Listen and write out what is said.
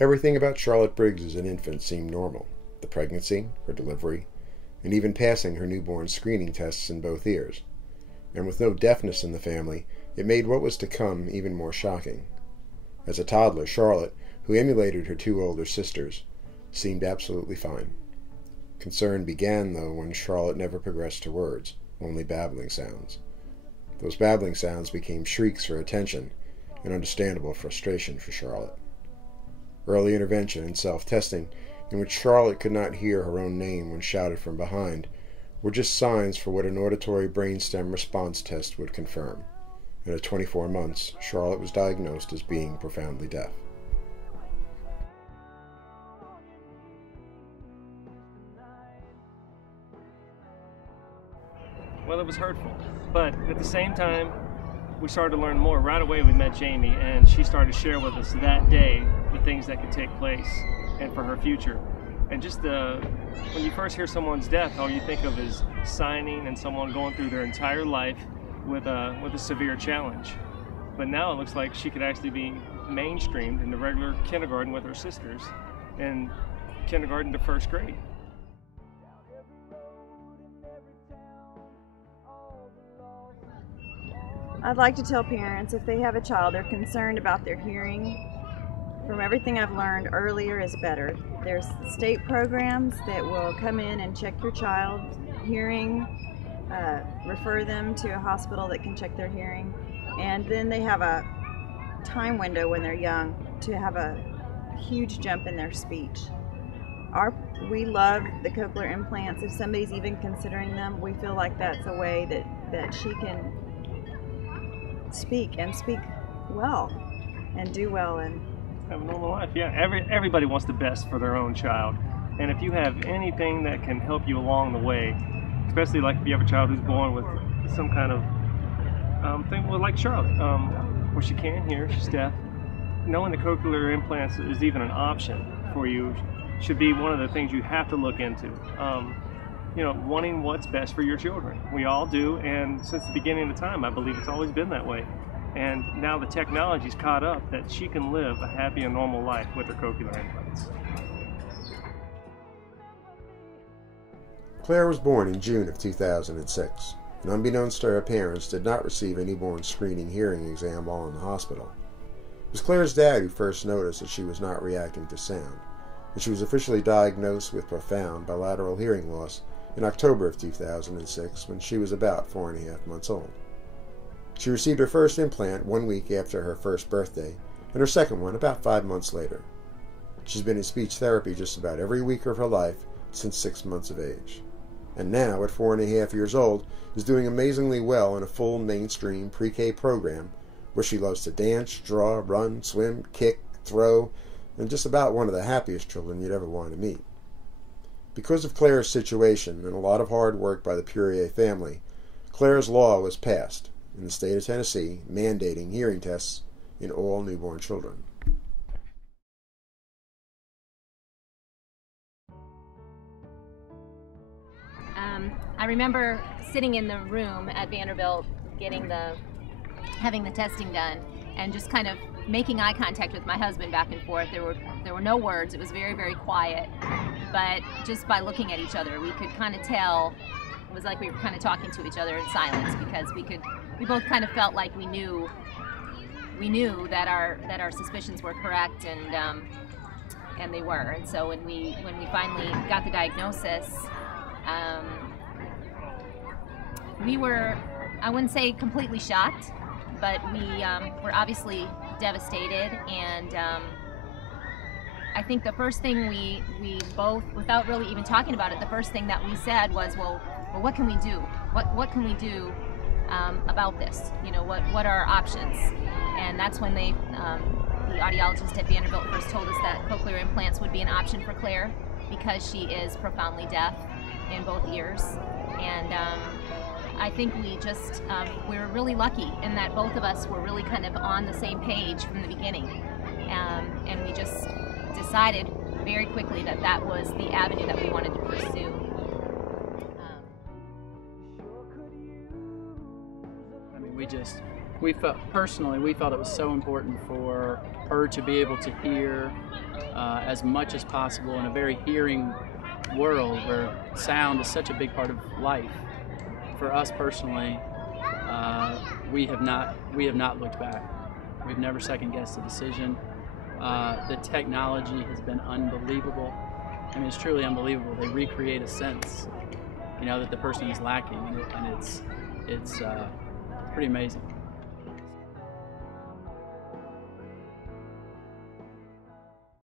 Everything about Charlotte Briggs as an infant seemed normal. The pregnancy, her delivery, and even passing her newborn screening tests in both ears. And with no deafness in the family, it made what was to come even more shocking. As a toddler, Charlotte, who emulated her two older sisters, seemed absolutely fine. Concern began, though, when Charlotte never progressed to words, only babbling sounds. Those babbling sounds became shrieks for attention and understandable frustration for Charlotte. Early intervention and self-testing, in which Charlotte could not hear her own name when shouted from behind, were just signs for what an auditory brainstem response test would confirm. And at 24 months, Charlotte was diagnosed as being profoundly deaf. Well, it was hurtful, but at the same time, we started to learn more. Right away, we met Jamie, and she started to share with us that day the things that could take place and for her future. And just when you first hear someone's death, all you think of is signing and someone going through their entire life with a severe challenge. But now it looks like she could actually be mainstreamed in the regular kindergarten with her sisters, and kindergarten to first grade. I'd like to tell parents, if they have a child they're concerned about their hearing, from everything I've learned, earlier is better. There's state programs that will come in and check your child's hearing, refer them to a hospital that can check their hearing, and then they have a time window when they're young to have a huge jump in their speech. We love the cochlear implants. If somebody's even considering them, we feel like that's a way that she can speak well and do well and have a normal life. Yeah, everybody wants the best for their own child, and if you have anything that can help you along the way, especially like if you have a child who's born with some kind of thing, well, like Charlotte, where she can't hear, she's deaf, knowing the cochlear implants is even an option for you should be one of the things you have to look into. You know, wanting what's best for your children. We all do, and since the beginning of time, I believe it's always been that way. And now the technology's caught up that she can live a happy and normal life with her cochlear implants. Claire was born in June of 2006, and unbeknownst to her parents, did not receive a newborn screening hearing exam while in the hospital. It was Claire's dad who first noticed that she was not reacting to sound, and she was officially diagnosed with profound bilateral hearing loss in October of 2006 when she was about 4.5 months old. She received her first implant 1 week after her first birthday, and her second one about 5 months later. She's been in speech therapy just about every week of her life since 6 months of age, and now, at 4.5 years old, is doing amazingly well in a full mainstream pre-K program where she loves to dance, draw, run, swim, kick, throw, and just about one of the happiest children you'd ever want to meet. Because of Claire's situation and a lot of hard work by the Puryear family, Claire's law was passed in the state of Tennessee mandating hearing tests in all newborn children. I remember sitting in the room at Vanderbilt having the testing done, and just kind of making eye contact with my husband back and forth. There were no words. It was very, very quiet, but just by looking at each other, we could kind of tell. It was like we were kind of talking to each other in silence, because we both kind of felt like we knew that our suspicions were correct, and they were. And so when we finally got the diagnosis, we were, I wouldn't say completely shocked, but we were obviously devastated. And I think the first thing we both, without really even talking about it, the first thing that we said was, well, what can we do? What can we do about this? You know, what are our options? And that's when the audiologist at Vanderbilt first told us that cochlear implants would be an option for Claire, because she is profoundly deaf in both ears. And I think we were really lucky in that both of us were really kind of on the same page from the beginning. And we just decided very quickly that that was the avenue that we wanted to pursue. I mean, we just we felt it was so important for her to be able to hear as much as possible in a very hearing world where sound is such a big part of life. For us personally, we have not looked back. We've never second-guessed the decision. The technology has been unbelievable. I mean, it's truly unbelievable. They recreate a sense, that the person is lacking, and it's pretty amazing.